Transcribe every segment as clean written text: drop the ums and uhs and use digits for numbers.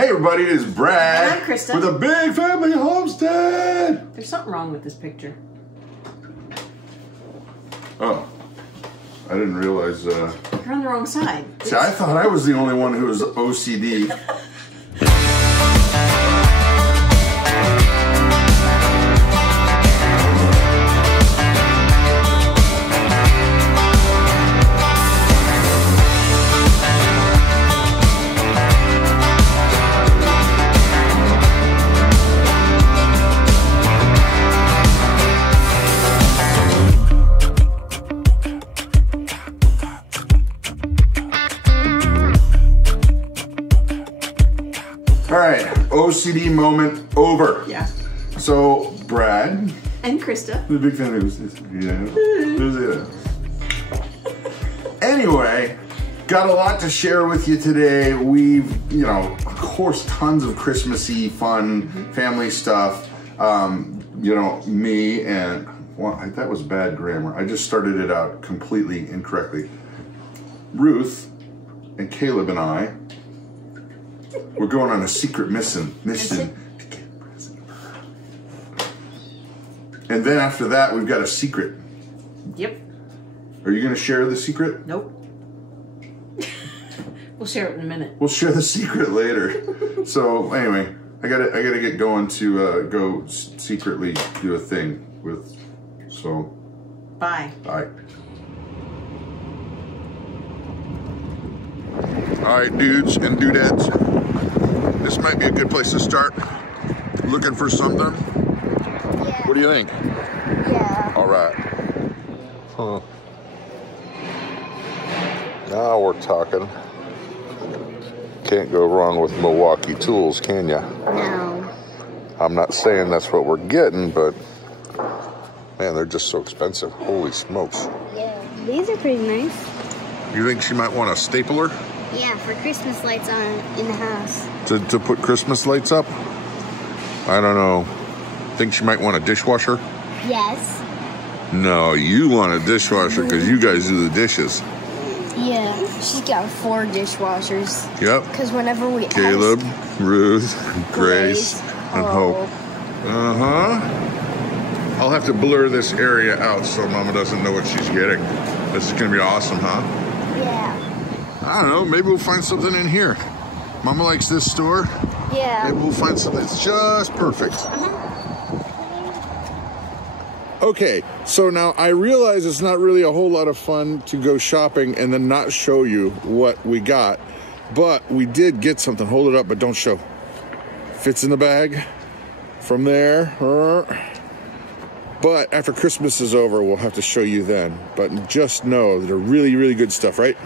Hey everybody, it's Brad. And I'm Christa. With a Big Family Homestead. There's something wrong with this picture. Oh, I didn't realize. You're on the wrong side. See, I thought I was the only one who was OCD. All right, OCD moment over. Yeah. So, Brad. And Christa. The Big Family Homestead. Anyway, got a lot to share with you today. We've, of course, tons of Christmassy, fun, family stuff. Me and, well, that was bad grammar. I just started it out completely incorrectly. Ruth and Caleb and I, we're going on a secret mission to get a present. And then after that, we've got a secret. Yep. Are you going to share the secret? Nope. We'll share it in a minute. We'll share the secret later. So anyway, I gotta get going to go secretly do a thing with. So. Bye. Bye. All right, dudes and dudettes. This might be a good place to start. Looking for something? Yeah. What do you think? Yeah. All right. Huh. Now we're talking. Can't go wrong with Milwaukee tools, can ya? No. I'm not saying that's what we're getting, but man, they're just so expensive. Holy smokes. Yeah. These are pretty nice. You think she might want a stapler? Yeah, for Christmas lights on in the house. To put Christmas lights up? I don't know. Think she might want a dishwasher? Yes. No, you want a dishwasher because you guys do the dishes. Yeah, she's got 4 dishwashers. Yep. Because whenever we Caleb, ask, Ruth, Grace, and Hope. Uh-huh. I'll have to blur this area out so Mama doesn't know what she's getting. This is going to be awesome, huh? Yeah. I don't know. Maybe we'll find something in here. Mama likes this store. Yeah. Maybe we'll find something that's just perfect. Okay, so now I realize it's not really a whole lot of fun to go shopping and then not show you what we got, but we did get something. Hold it up, but don't show. Fits in the bag from there. But after Christmas is over, we'll have to show you then. But just know they're really, really good stuff, right?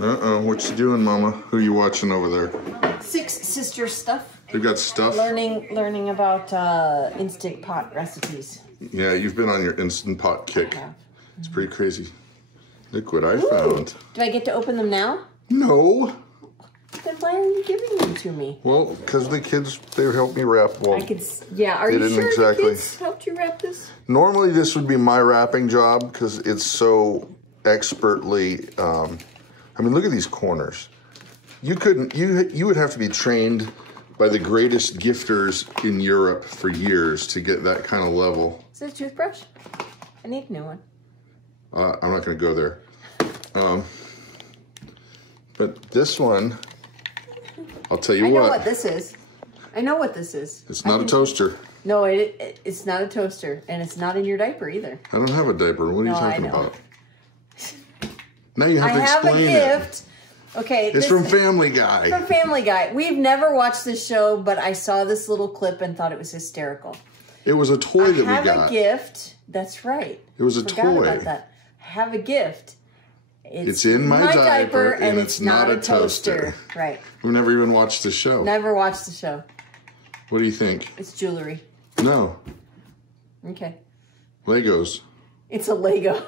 Uh-oh, what you doing, Mama? Who are you watching over there? 6 Sisters stuff. They've got stuff? Learning about Instant Pot recipes. Yeah, you've been on your Instant Pot kick. I have. It's pretty crazy. Look what I found. Do I get to open them now? No. Then why are you giving them to me? Well, because the kids, they helped me wrap. Well, I could, yeah, are they you didn't sure exactly. the kids helped you wrap this? Normally this would be my wrapping job because it's so expertly, I mean, look at these corners. You couldn't, you would have to be trained by the greatest gifters in Europe for years to get that kind of level. Is it a toothbrush? I need a new one. I'm not going to go there. But this one, I'll tell you what. I know what this is. I know what this is. It's not a toaster. No, it's not a toaster, and it's not in your diaper either. I don't have a diaper. What are you talking about? Now you have to explain it. I have a gift. Okay. It's from Family Guy. From Family Guy. We've never watched this show, but I saw this little clip and thought it was hysterical. It was a toy that we got. I have a gift. That's right. It was a toy. About that. I have a gift. It's in my diaper, and it's not a toaster. Right. We've never even watched the show. Never watched the show. What do you think? It's jewelry. No. Okay. Legos. It's a Lego.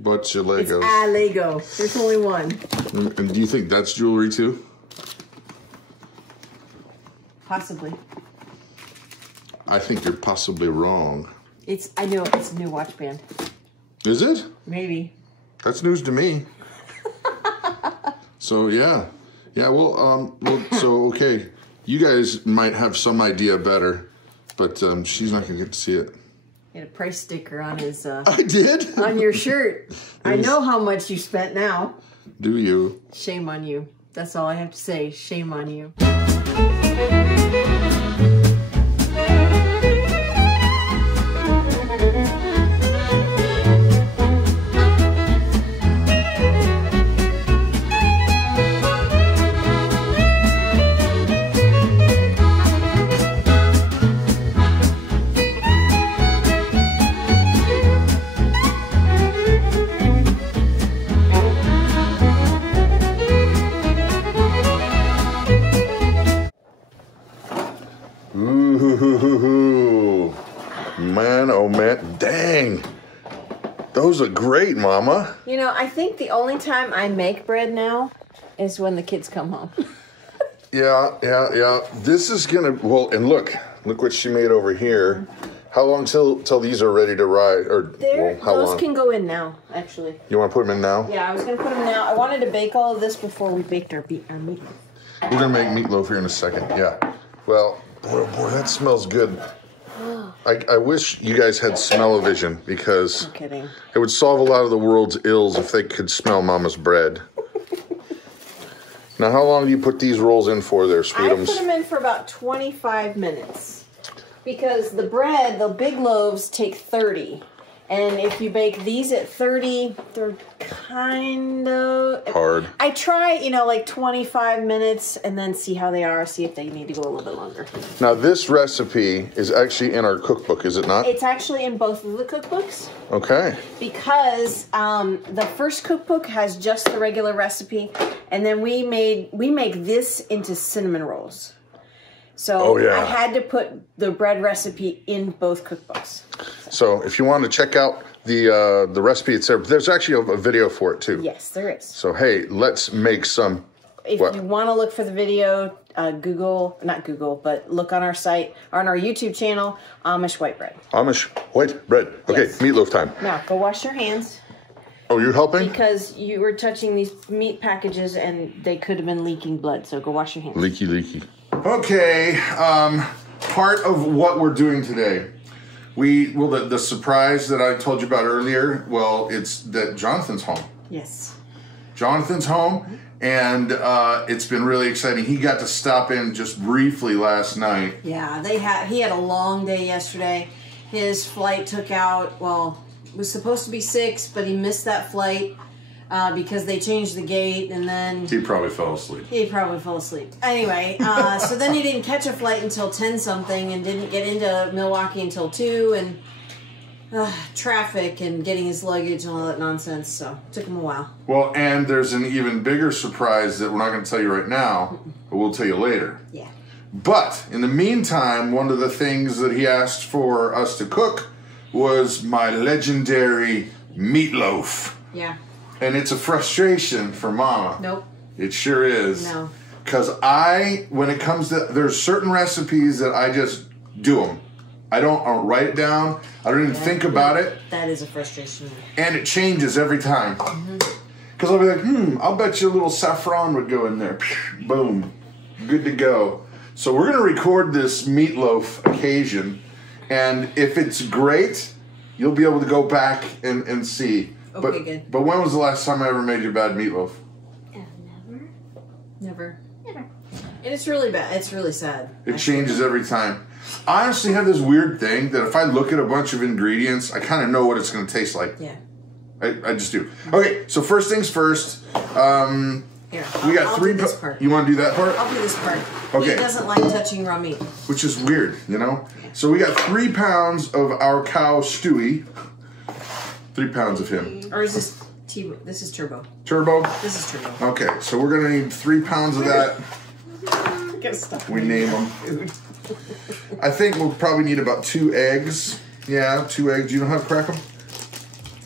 What's your Legos? It's a Lego. There's only one. And do you think that's jewelry too? Possibly. I think you're possibly wrong. I know, it's a new watch band. Is it? Maybe. That's news to me. So yeah, Yeah, well, so, okay. You guys might have some idea better, but she's not going to get to see it. He had a price sticker on his... I did? On your shirt. I know how much you spent now. Do you? Shame on you. That's all I have to say. Shame on you. Ooh, man, oh man, dang. Those are great, Mama. You know, I think the only time I make bread now is when the kids come home. Yeah. This is gonna, well, and look what she made over here. How long till these are ready to ride? Or how those long? can go in now, actually. You want to put them in now? Yeah, I was going to put them now. I wanted to bake all of this before we baked our meat. We're gonna make meatloaf here in a second. Yeah. Well, boy, that smells good. I wish you guys had smell-o-vision because I'm kidding. It would solve a lot of the world's ills if they could smell Mama's bread. Now, how long do you put these rolls in for there, Sweetums? I put them in for about 25 minutes because the bread, the big loaves, take 30. And if you bake these at 30, they're kind of... hard. I try, like 25 minutes and then see how they are, see if they need to go a little bit longer. Now, this recipe is actually in our cookbook, is it not? It's actually in both of the cookbooks. Okay. Because the first cookbook has just the regular recipe, and then we make this into cinnamon rolls. So I had to put the bread recipe in both cookbooks. So if you want to check out the recipe, it's there. There's actually a video for it too. Yes, there is. So hey, let's make some. If you want to look for the video, look on our site, or on our YouTube channel, Amish white bread. Amish white bread. Okay, yes. Meatloaf time. Now, go wash your hands. Oh, you're helping? Because you were touching these meat packages and they could have been leaking blood, so go wash your hands. Leaky. Okay, part of what we're doing today, the surprise that I told you about earlier, well, it's that Jonathan's home. Yes. Jonathan's home, and it's been really exciting. He got to stop in just briefly last night. Yeah, he had a long day yesterday. His flight took out, it was supposed to be 6, but he missed that flight. Because they changed the gate, and then... He probably fell asleep. Anyway, so then he didn't catch a flight until 10-something, and didn't get into Milwaukee until 2, and traffic and getting his luggage and all that nonsense, so it took him a while. Well, and there's an even bigger surprise that we're not going to tell you right now, but we'll tell you later. Yeah. But, in the meantime, one of the things that he asked for us to cook was my legendary meatloaf. Yeah. And it's a frustration for Mama. Nope. It sure is. No. Because when it comes to, there's certain recipes that I just do them. I don't write it down. I don't even think about it. That is a frustration. And it changes every time. Because I'll be like, I'll bet you a little saffron would go in there. Boom. Good to go. So we're going to record this meatloaf occasion. And if it's great, you'll be able to go back and see. Okay, good. But when was the last time I ever made you bad meatloaf? Never. And it's really bad. It's really sad. It changes every time. I honestly have this weird thing that if I look at a bunch of ingredients, I kind of know what it's going to taste like. Yeah. I just do. Okay, so first things first. Here, we got I'll 3 do this part. You want to do that part? I'll do this part. Okay. He doesn't like touching raw meat. Which is weird, Yeah. So we got 3 pounds of our cow Stewie. 3 pounds of him. Or is this this is turbo? Turbo? This is turbo. Okay, so we're going to need 3 pounds of that. We name them. I think we'll probably need about 2 eggs. Yeah, 2 eggs. Do you know how to crack them?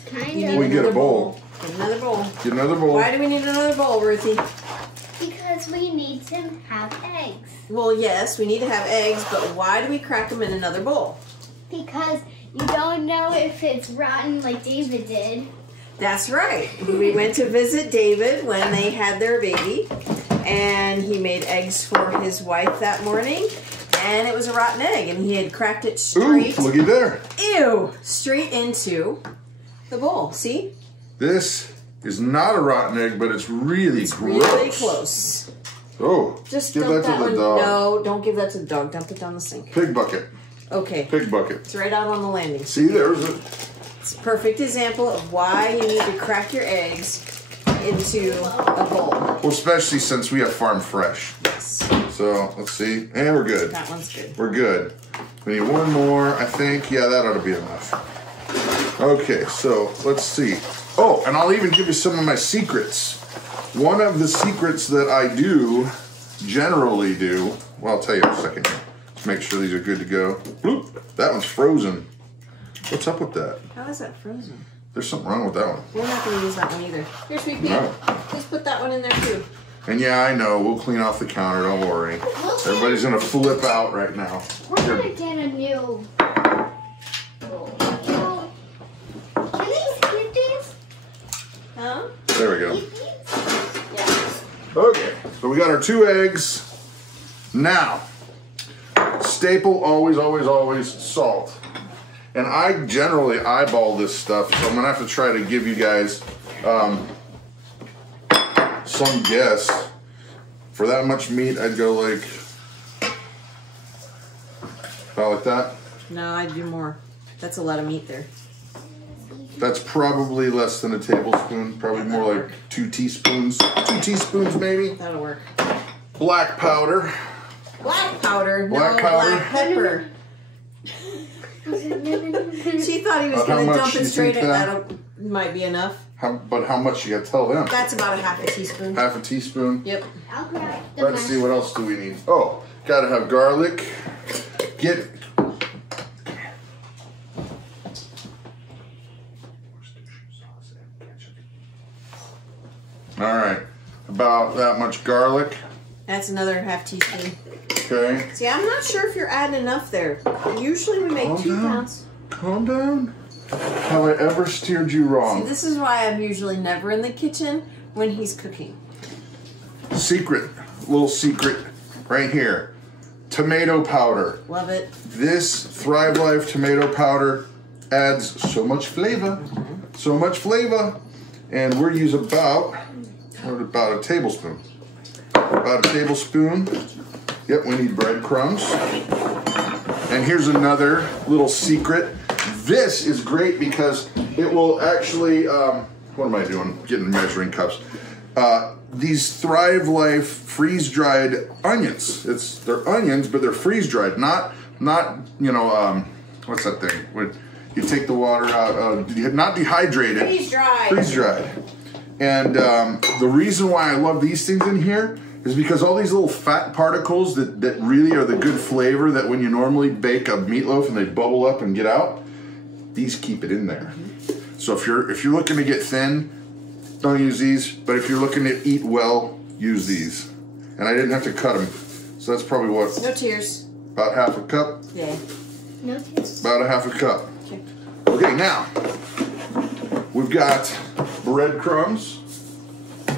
Kind of. We get a bowl. Get another bowl. Get another bowl. Why do we need another bowl, Ruthie? Because we need to have eggs. Well, yes, we need to have eggs, but why do we crack them in another bowl? Because you don't know if it's rotten like David did. That's right. We went to visit David when they had their baby, and he made eggs for his wife that morning, and it was a rotten egg, and he had cracked it straight. Ooh, looky there. Ew! Straight into the bowl. See? This is not a rotten egg, but it's really gross. Really close. Oh, just give dump that to the one. dog. No, don't give that to the dog. Dump it down the sink. Pig bucket. Okay. Pig bucket. It's right out on the landing. See, there's it. It's a perfect example of why you need to crack your eggs into a bowl. Well, especially since we have farm fresh. Yes. So, let's see. And we're good. That one's good. We're good. We need one more, I think. Yeah, that ought to be enough. Okay, so let's see. Oh, and I'll even give you some of my secrets. One of the secrets that I generally do, well, I'll tell you in a second here. Let's make sure these are good to go. Bloop. That one's frozen. What's up with that? How is that frozen? There's something wrong with that one. We're not going to use that one either. Here, Sweet Pea. No. Just put that one in there too. And yeah, I know. We'll clean off the counter. Don't worry. Everybody's going to flip out right now. We're going to get a new... Can these get these? Huh? There we go. Yes. Okay, so we got our 2 eggs. Now, staple, always, always, always, salt. And I generally eyeball this stuff, so I'm gonna have to try to give you guys some guess. For that much meat, I'd go like, about like that. No, I'd do more. That's a lot of meat there. That's probably less than a tablespoon, probably more like 2 teaspoons. 2 teaspoons maybe. That'll work. Black powder. Black powder. Black no, powder. Black pepper. She thought he was going to dump it straight in. That might be enough. But how much you got to tell them? That's about a half a teaspoon. Half a teaspoon? Yep. Let's see, what else do we need? Oh, got to have garlic. Get... All right, about that much garlic. That's another half teaspoon. Okay. See, I'm not sure if you're adding enough there. Usually we make 2 pounds. Calm down. Have I ever steered you wrong? See, this is why I'm usually never in the kitchen when he's cooking. Secret, little secret right here. Tomato powder. Love it. This Thrive Life tomato powder adds so much flavor. So much flavor. And we're using about a tablespoon. About a tablespoon. Yep, we need breadcrumbs. And here's another little secret. This is great because it will actually, what am I doing? Getting measuring cups. These Thrive Life freeze-dried onions. They're onions, but they're freeze-dried, not you know, what's that thing? When you take the water out, not dehydrated. Freeze-dried. Freeze-dried. And the reason why I love these things in here is because all these little fat particles that really are the good flavor that when you normally bake a meatloaf and they bubble up and get out, these keep it in there. So if you're looking to get thin, don't use these. But if you're looking to eat well, use these. And I didn't have to cut them, so that's probably what. No tears. About half a cup. Yeah. No tears. About a half a cup. Okay. Okay, now we've got breadcrumbs.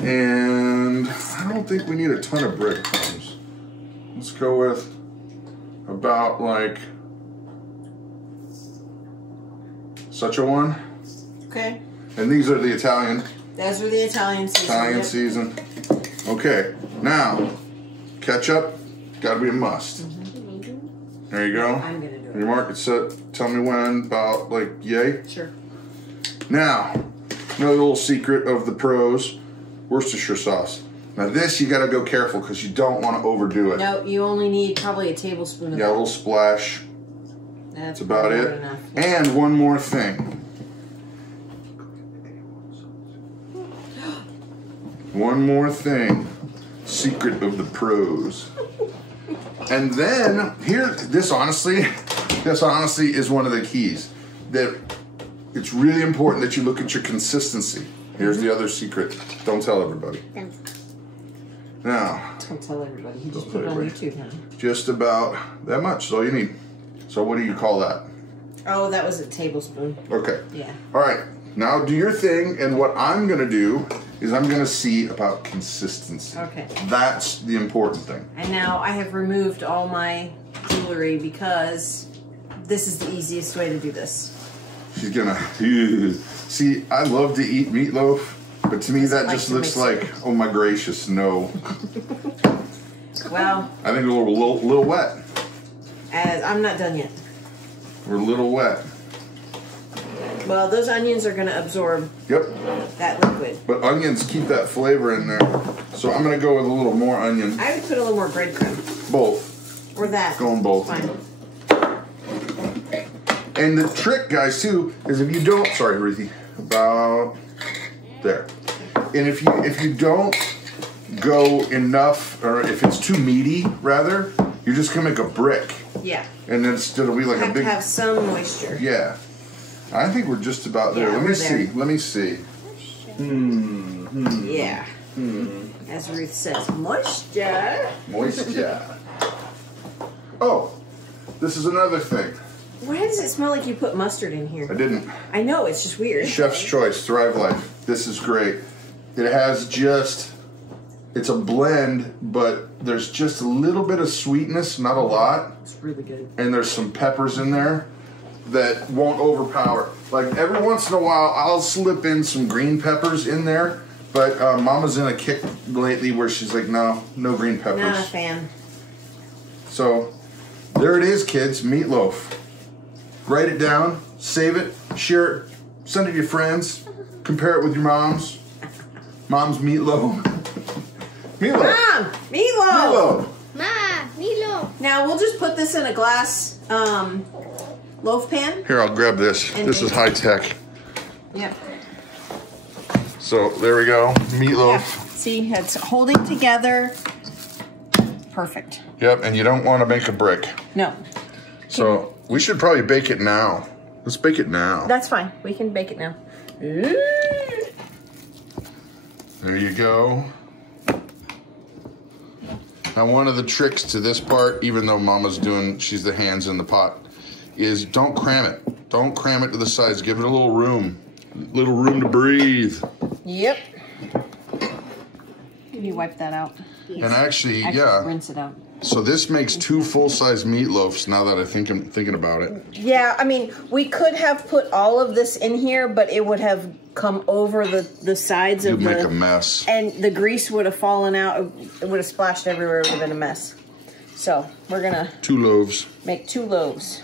And I don't think we need a ton of breadcrumbs. Let's go with about like such a one. Okay. And these are the Italian. Those are the Italian season. Italian season. Okay, now ketchup, gotta be a must. There you go. I'm gonna do it. Your mark it set. Tell me when. About like yay. Sure. Now, another little secret of the pros. Worcestershire sauce. Now this you gotta go careful because you don't want to overdo it. No, you only need probably a tablespoon of Yeah, a that. little splash. That's about more it. than enough. And one more thing. One more thing. Secret of the pros. And then here, this honestly is one of the keys. That it's really important that you look at your consistency. Here's the other secret. Don't tell everybody. Now, Don't tell everybody. You just Don't put it tell on everybody. YouTube, honey. just about that much is all you need. So what do you call that? Oh, that was a tablespoon. Okay. Yeah. All right. Now do your thing, and what I'm gonna do is I'm going to see about consistency. Okay. That's the important thing. And now I have removed all my jewelry because this is the easiest way to do this. She's gonna see. I love to eat meatloaf, but to me that just looks like, oh my gracious, no. Well, I think we're a little wet. As I'm not done yet. We're a little wet. Well, those onions are gonna absorb. Yep. That liquid. But onions keep that flavor in there, so I'm gonna go with a little more onion. I would put a little more breadcrumb. Both. Or that. Going both. Fine. And the trick, guys, too, is if you don't, sorry, Ruthie, about there. And if you don't go enough, or if it's too meaty, rather, you're just gonna make a brick. Yeah. And then it'll be like a big. Have some moisture. Yeah. I think we're just about there. Yeah, Let me see. Let me see. Yeah. As Ruth says, moisture. Moisture. Oh, this is another thing. Why does it smell like you put mustard in here? I didn't. I know, it's just weird. Chef's Choice, Thrive Life. This is great. It has just, it's a blend, but there's just a little bit of sweetness, not a lot. It's really good. And there's some peppers in there that won't overpower. Like every once in a while, I'll slip in some green peppers in there, but Mama's in a kick lately where she's like, no green peppers. Not a fan. So there it is, kids, meatloaf. Write it down, save it, share it, send it to your friends, compare it with your mom's. Mom's meatloaf. Meatloaf. Mom, meatloaf. Ma, meatloaf. Now we'll just put this in a glass loaf pan. Here, I'll grab this. This is high tech. Yep. So there we go, meatloaf. Yeah. See, it's holding together. Perfect. Yep, and you don't want to make a brick. No. So we should probably bake it now. Let's bake it now. That's fine. We can bake it now. There you go. Now one of the tricks to this part, even though Mama's she's the hands in the pot, is don't cram it. Don't cram it to the sides. Give it a little room. Little room to breathe. Yep. Can you wipe that out? And actually, yeah. Rinse it out. So this makes 2 full-size meatloafs now that I'm thinking about it. Yeah, I mean, we could have put all of this in here, but it would have come over the sides of You'd make a mess. And the grease would have fallen out. It would have splashed everywhere. It would have been a mess. So we're going to 2 loaves. Make 2 loaves.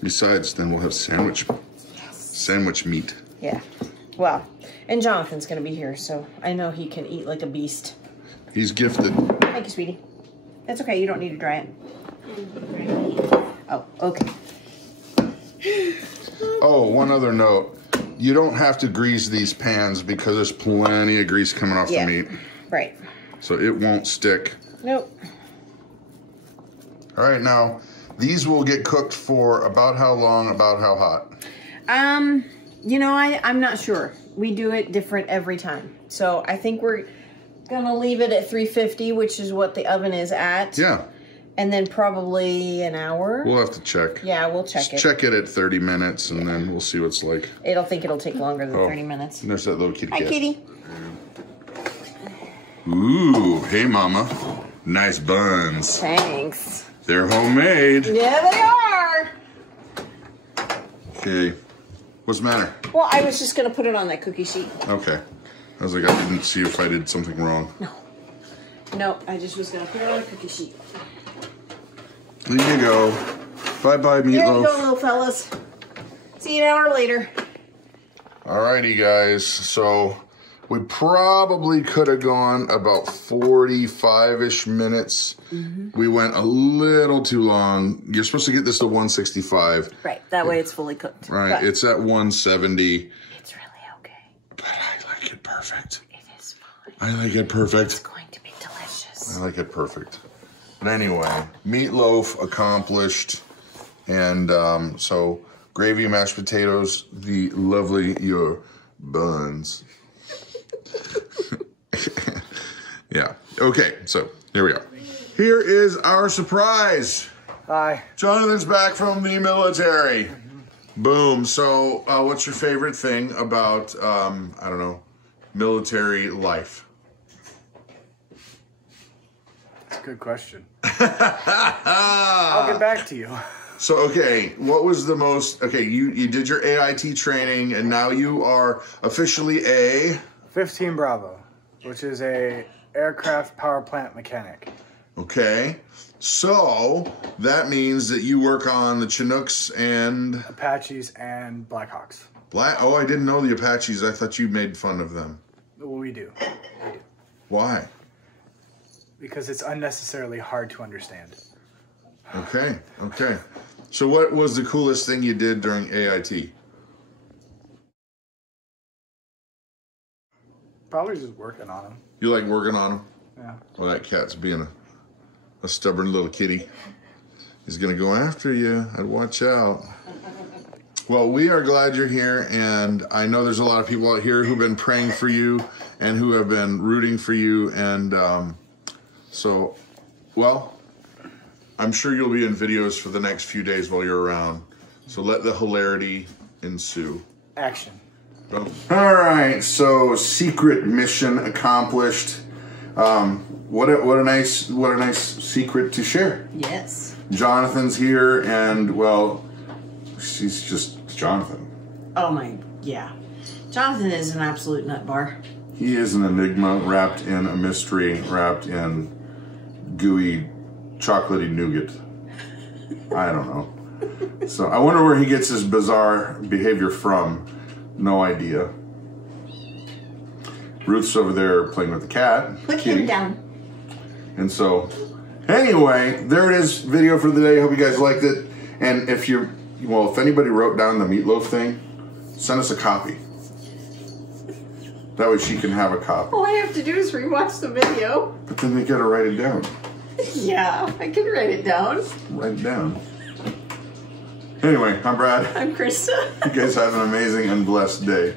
Besides, then we'll have sandwich meat. Yeah. Well, and Jonathan's going to be here, so I know he can eat like a beast. He's gifted. Thank you, sweetie. That's okay. You don't need to dry it. Oh, okay. Oh, one other note. You don't have to grease these pans because there's plenty of grease coming off the meat. Right. So it won't stick. Nope. All right, now, these will get cooked for about how long, about how hot? You know, I'm not sure. We do it different every time. So I think we're gonna leave it at 350, which is what the oven is at. Yeah. And then probably an hour. We'll have to check. Yeah, we'll check it. Check it at 30 minutes, and then we'll see what it's like. It'll take longer than 30 minutes. And there's that little kitty cat. Hi, kitty. Ooh, hey, Mama. Nice buns. Thanks. They're homemade. Yeah, they are. Okay. What's the matter? Well, I was just going to put it on that cookie sheet. Okay. I was like, I didn't see if I did something wrong. No. Nope, I just was going to put it on a cookie sheet. There you go. Bye-bye, meatloaf. There you go, little fellas. See you an hour later. Alrighty, guys. So we probably could have gone about 45-ish minutes. We went a little too long. You're supposed to get this to 165. Right, that way it's fully cooked. Right, but it's at 170. it's really okay. But I like it perfect. It is fine. I like it perfect. It's going to be delicious. I like it perfect. But anyway, meatloaf accomplished. And so gravy, mashed potatoes, the lovely your buns. Yeah. Okay, so here we are. Here is our surprise. Hi. Jonathan's back from the military. Boom. So what's your favorite thing about, I don't know, military life? That's a good question. I'll get back to you. So, okay, what was the most, okay, you did your AIT training, and now you are officially a... 15 Bravo, which is a aircraft power plant mechanic. Okay, so that means that you work on the Chinooks and... Apaches and Blackhawks. Oh, I didn't know the Apaches. I thought you made fun of them. Well, we do. Why? Because it's unnecessarily hard to understand. Okay, okay. So what was the coolest thing you did during AIT? Probably just working on them. You like working on them? Yeah. Well, that cat's being a stubborn little kitty. He's going to go after you. I'd watch out. Well, we are glad you're here, and I know there's a lot of people out here who've been praying for you and who have been rooting for you, and so, well, I'm sure you'll be in videos for the next few days while you're around, so let the hilarity ensue. Action. All right, so secret mission accomplished. What a nice secret to share. Yes. Jonathan's here, and well, she's just Jonathan. Oh my, yeah. Jonathan is an absolute nut bar. He is an enigma wrapped in a mystery, wrapped in gooey, chocolatey nougat. I don't know. So I wonder where he gets his bizarre behavior from. No idea. Ruth's over there playing with the cat. Put him down. And so, anyway, there it is. Video for the day. Hope you guys liked it. And if anybody wrote down the meatloaf thing, send us a copy. That way she can have a copy. All I have to do is rewatch the video. But then they gotta write it down. Yeah, I can write it down. Write it down. Anyway, I'm Brad. I'm Krista. You guys have an amazing and blessed day.